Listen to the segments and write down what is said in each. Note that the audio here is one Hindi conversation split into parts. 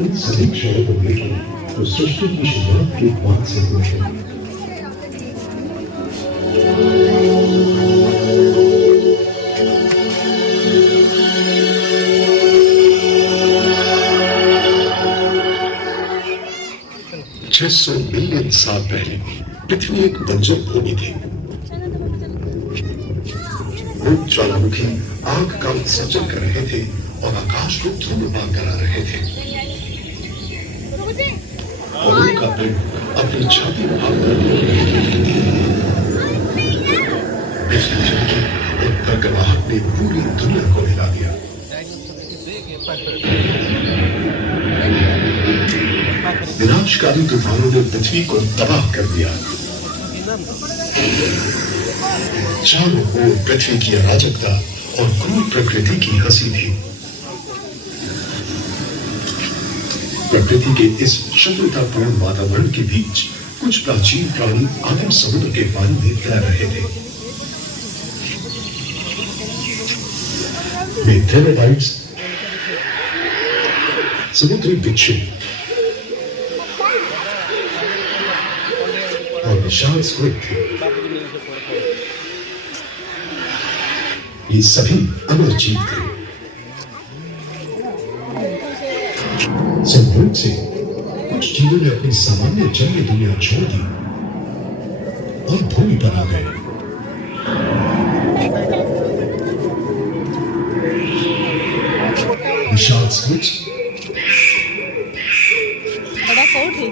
इन सभी क्षणों को लेकर तो सृष्टि की शुरुआत के बाद से हुई है। छह 600 मिलियन साल पहले पृथ्वी एक बंजर भूमि थी। लोग ज्वालामुखी आग का उत्सर्जन कर रहे थे और आकाश को धूम्रपान करा रहे थे। और उनका पेड़ अपनी छाती भाग कर बिजली चमकी और गड़गड़ाहट ने पूरी दुनिया को हिला दिया। विनाशकारी तूफानों ने पृथ्वी को तबाह कर दिया। चारों ओर पृथ्वी की अराजकता और क्रूर प्रकृति की हंसी थी। प्रकृति के इस शत्रुतापूर्ण वातावरण के बीच कुछ प्राचीन प्राणी आदिम समुद्र के पानी में तैर रहे थे। वे थेलेबाइट्स, समुद्री बिच्छू और विशाल स्क्विड थे। ये सभी अमर जीव थे। संयोग से कुछ जीवों ने अपनी सामान्य जंगली दुनिया छोड़ दी और भूमि पर आ गए। विशाल स्क्विड बड़ा फोर्ट है।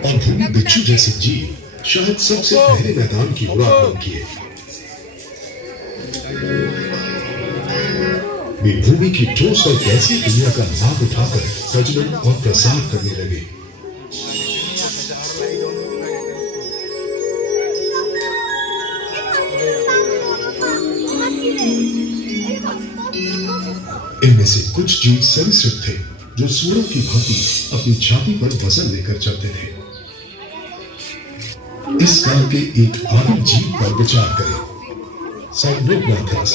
और भूमि बिच्छू जैसे जीव शायद सबसे पहले मैदान की ओर आगमन किए। वे भूमि की ठोस और गैसीय दुनिया का लाभ उठाकर प्रजनन और प्रसार करने लगे। इनमें से कुछ जीव सरीसृप थे जो सूअरों की भांति अपनी छाती पर वजन लेकर चलते थे। इस काल के एक आदिम जीव पर विचार करें। साइनोग्राथस,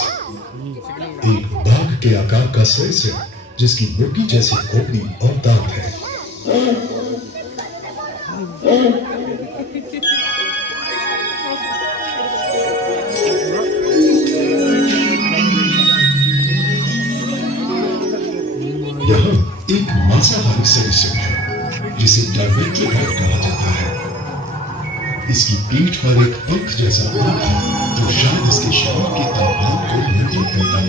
एक बाघ के आकार का सरीसृप जिसकी मुर्गी जैसी खोपड़ी और दांत है। यहाँ एक मांसाहारी सरीसृप है जिसे टर्मेट्रोडॉट कहा जाता है। इसकी पीठ पर एक पंख जैसा अंग है जो शायद इसके शरीर के तापमान को नियंत्रित करता है।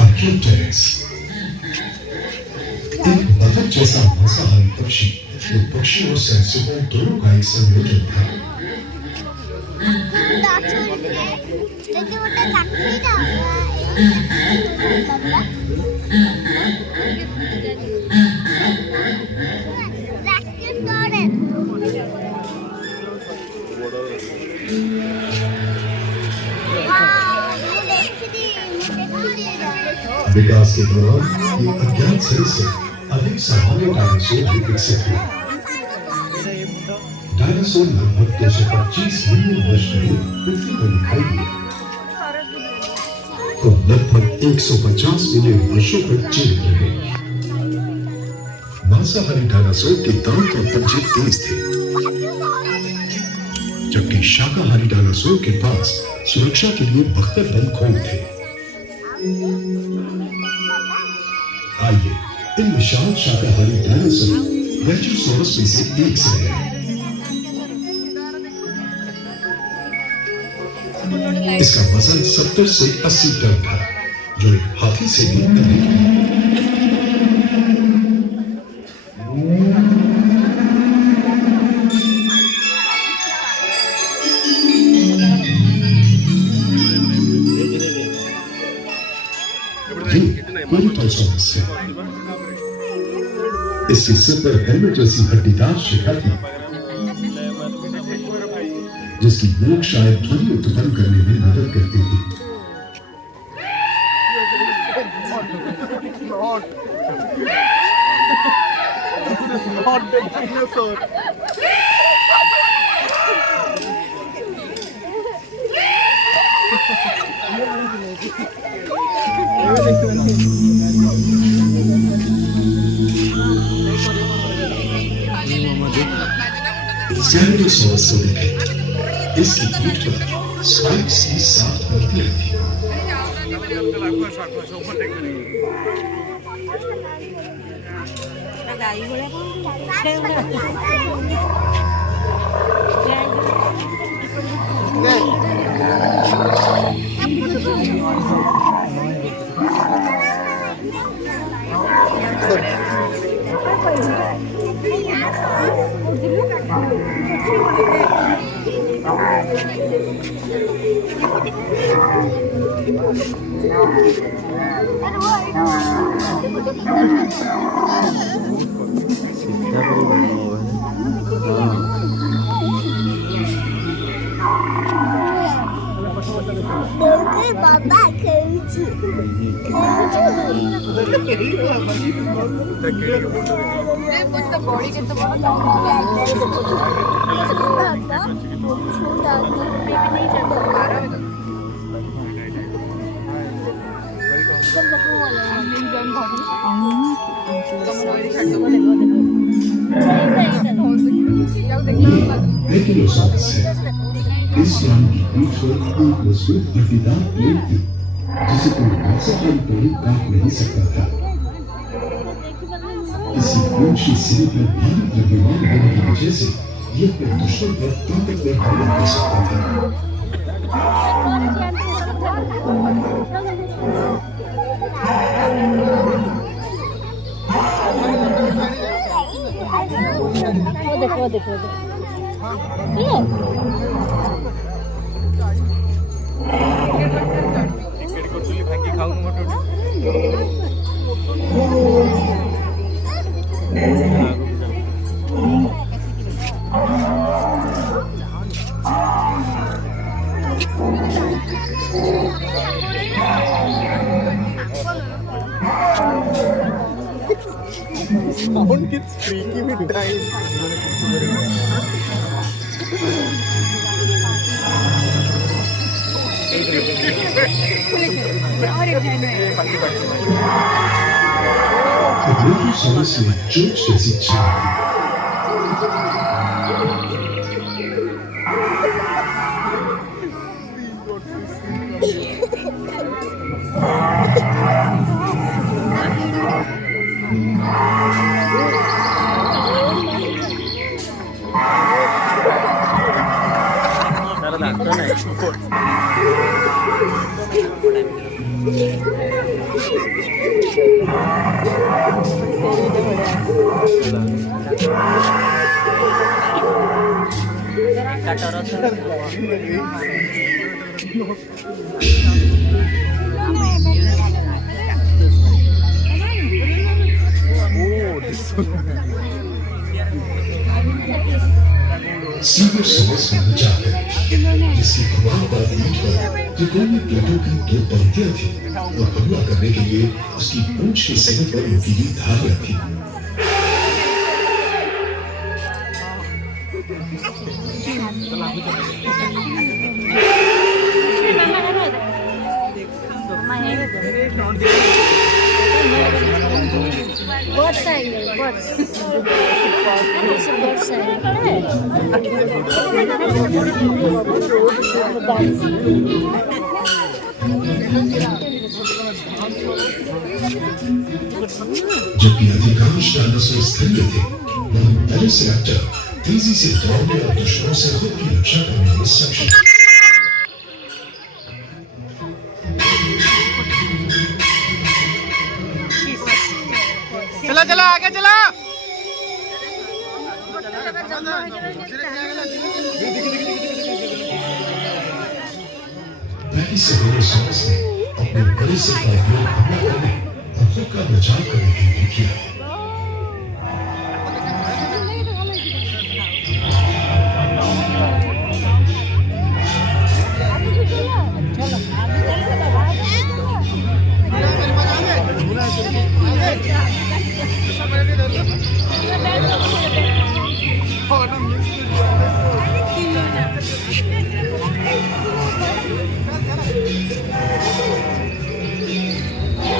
आर्कियोप्टेरिक्स, एक बतख जैसा मांसाहारी पक्षी जो पक्षी और सरीसृपों दोनों का एक संयोजन था। विकास के दौरान ये अज्ञात सरीसृप अधिक सामान्य डायनासोर भी विकसित हुए। डायनासोर लगभग 225 मिलियन वर्ष पहले पृथ्वी पर दिखाई दिए और लगभग 150 मिलियन वर्षों तक जीवित रहे। मांसाहारी डायनासोर के दांत और पंजे तेज थे, जबकि शाकाहारी डायनासोर के पास सुरक्षा के लिए बख्तर खोल थे। आइए इन विशाल शाकाहारी डायनासोर ब्रैचियोसॉरस में से एक से है। इसका वजन 70 से 80 टन था, जो एक हाथी से भी अधिक है। कोरिटोसॉरस है। इसके सिर पर हेलमेट जैसी हड्डीदार शिखा थी, जिसकी नोक शायद ध्वनि उत्पन्न करने में मदद करती थी। स्टेगोसॉरस से देखें, इसकी पीठ पर स्पाइक्स की 7 हड्डियां थी। बाबा खेळची बॉडी केते एंकिलोसॉरस है। इस प्राणी की पीठ पर एक मजबूत हड्डीदार प्लेट थी, जिसे कोई मांसाहारी प्राणी काट नहीं सकता था। इसी ऊंची सिरे पर भारी द्रव्यमान होने की वजह से यह अपने दुश्मन पर ताकतवर हमला कर सकता था। देखो देखो Sound gets freaky with time. Ankylosaurus में चोंच जैसी छाल थी। स्टेगोसॉरस में जाकर, जिसकी घुमावदार पीठ पर त्रिकोणीय प्लेटों की 2 पंक्तियां थी और हमला करने के लिए उसकी पूंछ के सिरे पर नुकीली धारियां थी। Birds angle, birds. It's a birds जबकि अधिकांश डायनासोर स्थल में थे, वहीं वेलोसिरैप्टर तेजी से दौड़ने और दुश्मनों से खुद की रक्षा करने में सक्षम। जमा हो गया पहली सवेरे सॉस ने अपने बड़े से का उपयोग हमला करने और खुद का बचाव करने के लिए किया।